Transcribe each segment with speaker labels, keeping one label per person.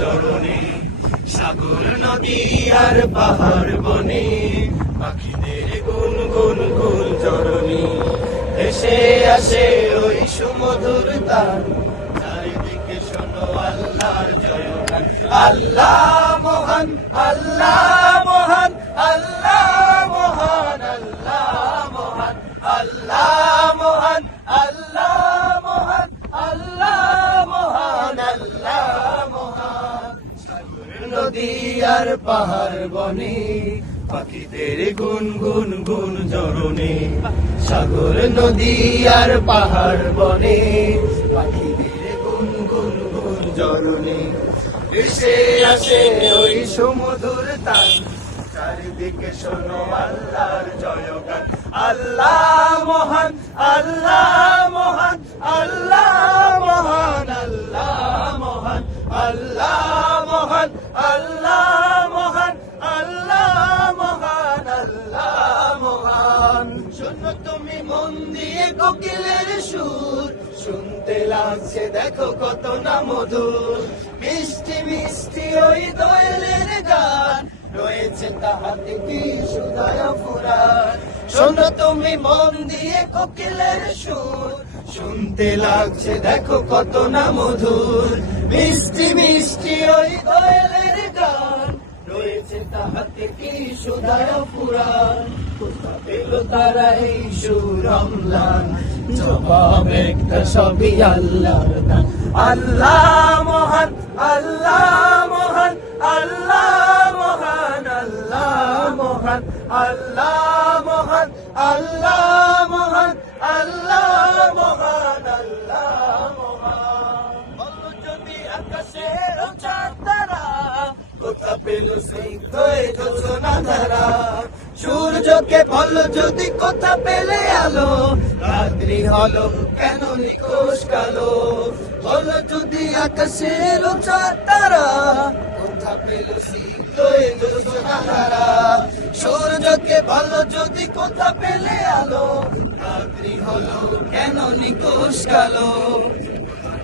Speaker 1: চরণে সাগর নদী আর পাহাড় বনে, পাখিদের গুন গুন গুন চরণে এসে আসে ওই সুমধুর তার চারিদিকে শোনো আল্লাহর জয়গান। আল্লাহ মহান, আল্লাহ সাগর নদী পাহাড় বনে, পাখিদের গুন গুন গুন জরনে সাগর নদী আর পাহাড় বনে, পাখিদের গুন গুন গুন জরনে এসে আসে ওই সমুদুর তান চারিদিকে শোনো আল্লাহর জয়গান। আল্লাহ মহান, আল্লাহ কোকিলের সুর। শুনতে লাগছে, দেখো কত না মধুর। মিষ্টি মিষ্টি ওই দোয়েলের গান। রয়েছে তাহাতে কি সুদায় ফুরান শোনো তুমি মন দিয়ে কোকিলের সুর। শুনতে লাগছে, দেখো কত না মধুর। মিষ্টি মিষ্টি ওই দোয়েলের গান। রয়েছে তাহাতে কি সুদায় ফুরান কোথা পেল তারা এই সুর অম্লান জবাব একটা সবই আল্লাহর দান। আল্লাহ মহান আল্লাহ মহান আল্লাহ মহান আল্লাহ মহান, আল্লাহ সূর্যকে বল যদি কোথা পেলে আলো, রাত্রি হলো কেন নিকোষ কালো? বল যদি আকাশের তারা, কোথা পেল সূর্যকে বল যদি কোথা পেলে আলো, রাত্রি হলো কেন নিকোষ কালো?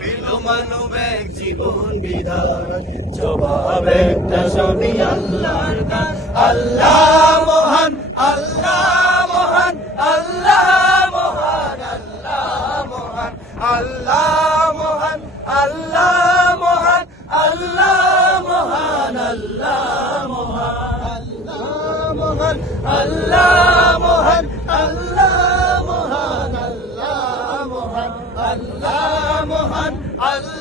Speaker 1: মানবেক জীবন বিধান জবাব একটা সবই আল্লাহর দান আল্লাহ মহান আল্লাহ মহান আল্লাহ মহান আল্লাহ মহান আল্লাহ মহান আল্লাহ মহান আল্লাহ মহান আল্লাহ মহান আল্লাহ মহান আল্লাহ মহান আল্লাহ মহান আল্লাহ মহান আল্লাহ Allah